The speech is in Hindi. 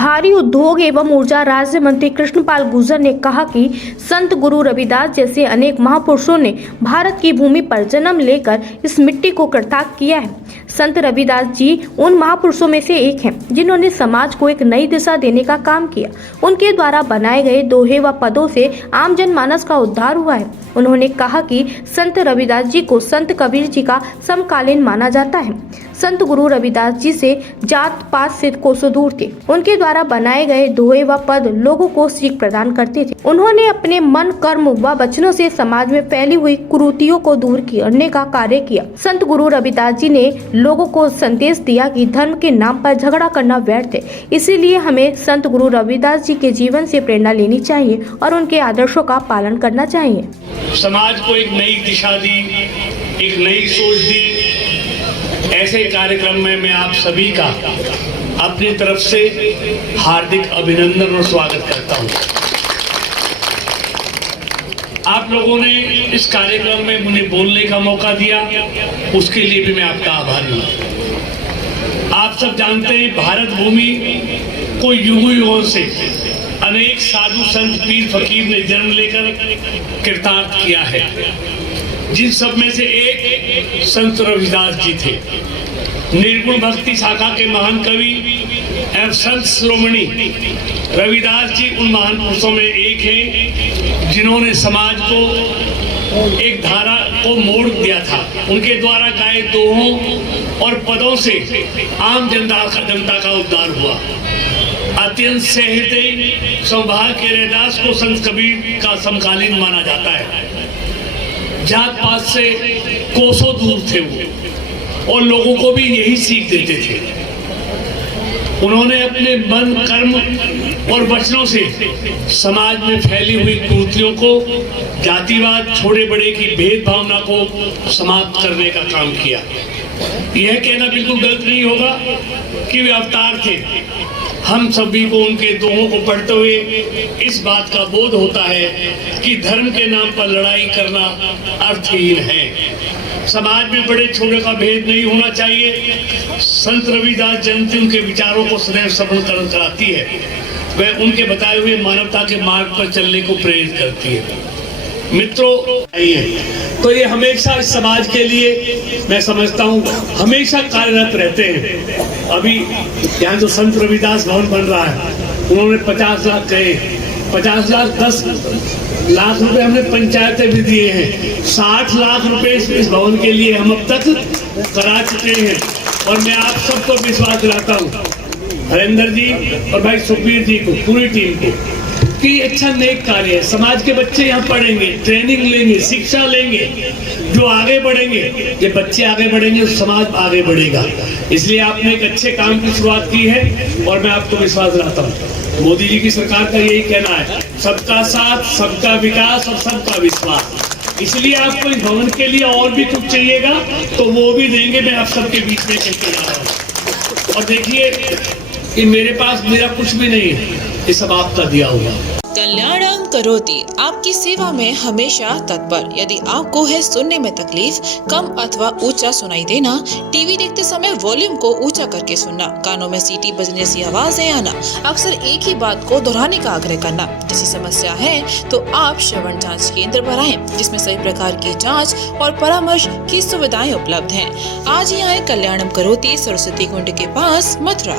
भारी उद्योग एवं ऊर्जा राज्य मंत्री कृष्णपाल गुर्जर ने कहा कि संत गुरु रविदास जैसे अनेक महापुरुषों ने भारत की भूमि पर जन्म लेकर इस मिट्टी को कृतार्थ किया है। संत रविदास जी उन महापुरुषों में से एक हैं जिन्होंने समाज को एक नई दिशा देने का काम किया। उनके द्वारा बनाए गए दोहे व पदों से आम जनमानस का उद्धार हुआ है। उन्होंने कहा कि संत रविदास जी को संत कबीर जी का समकालीन माना जाता है। संत गुरु रविदास जी से जात पात से कोसों दूर थे। उनके द्वारा बनाए गए दोहे व पद लोगों को सीख प्रदान करते थे। उन्होंने अपने मन, कर्म व वचनों से समाज में फैली हुई कुरीतियों को दूर करने का कार्य किया। संत गुरु रविदास जी ने लोगों को संदेश दिया कि धर्म के नाम पर झगड़ा करना व्यर्थ है। इसीलिए हमें संत गुरु रविदास जी के जीवन से प्रेरणा लेनी चाहिए और उनके आदर्शों का पालन करना चाहिए। समाज को एक नई दिशा दी, एक नई सोच दी। ऐसे कार्यक्रम में मैं आप सभी का अपनी तरफ से हार्दिक अभिनंदन और स्वागत करता हूं। आप लोगों ने इस कार्यक्रम में मुझे बोलने का मौका दिया, उसके लिए भी मैं आपका आभारी हूं। आप सब जानते हैं भारत भूमि को युगों युगों से अनेक साधु संत पीर फकीर ने जन्म लेकर कृतार्थ किया है, जिन सब में से एक संत रविदास जी थे। निर्गुण भक्ति शाखा के महान कवि एवं संत शिरोमणि रविदास जी उन महान पुरुषों में एक हैं जिन्होंने समाज को एक धारा को मोड़ दिया था। उनके द्वारा गाए दोहों और पदों से आम जनता का उद्धार हुआ। अत्यंत सहृदय सौभाग्य के रविदास को संत कबीर का समकालीन माना जाता है। जात पात से कोसों दूर थे वो और लोगों को भी यही सीख देते थे। उन्होंने अपने मन, कर्म और वचनों से समाज में फैली हुई कुरीतियों को, जातिवाद, छोटे बड़े की भेद भावना को समाप्त करने का काम किया। यह कहना बिल्कुल गलत नहीं होगा कि वे अवतार थे। हम सभी को उनके दोहों को पढ़ते हुए इस बात का बोध होता है कि धर्म के नाम पर लड़ाई करना अर्थहीन है। समाज में बड़े छोटे का भेद नहीं होना चाहिए। संत रविदास जयंती उनके विचारों को सदैव स्मरण कराती है। वह उनके बताए हुए मानवता के मार्ग पर चलने को प्रेरित करती है। मित्रों, तो ये हमेशा इस समाज के लिए मैं समझता हूँ हमेशा कार्यरत रहते हैं। अभी यहाँ जो संत रविदास भवन बन रहा है, उन्होंने 50 लाख कहे, 50 लाख 10 लाख रुपए हमने पंचायतें भी दिए हैं। 60 लाख रुपए इस भवन के लिए हम अब तक करा चुके हैं। और मैं आप सबको विश्वास दिलाता हूँ, हरेंद्र जी और भाई सुखबीर जी को, पूरी टीम को, कि अच्छा नेक कार्य है। समाज के बच्चे यहाँ पढ़ेंगे, ट्रेनिंग लेंगे, शिक्षा लेंगे, जो आगे बढ़ेंगे, ये बच्चे आगे बढ़ेंगे, समाज आगे बढ़ेगा। इसलिए आपने एक अच्छे काम की शुरुआत की है और मैं आपको विश्वास दिलाता हूँ, मोदी जी की सरकार का यही कहना है, सबका साथ, सबका विकास और सबका विश्वास। इसलिए आपको इस भवन के लिए और भी कुछ चाहिएगा तो वो भी देंगे। मैं आप सबके बीच में कहते जा रहा हूँ। और देखिए कि मेरे पास मेरा कुछ भी नहीं है, ये सब आपका दिया हुआ। कल्याणम करोति आपकी सेवा में हमेशा तत्पर। यदि आपको है सुनने में तकलीफ, कम अथवा ऊंचा सुनाई देना, टीवी देखते समय वॉल्यूम को ऊंचा करके सुनना, कानों में सीटी बजने सी आवाजें आना, अक्सर एक ही बात को दोहराने का आग्रह करना, जैसी समस्या है तो आप श्रवण जांच केंद्र पर आएं, जिसमें सभी प्रकार की जांच और परामर्श की सुविधाएं उपलब्ध हैं। आज ही आए कल्याणम करोति, सरस्वती कुंड के पास, मथुरा।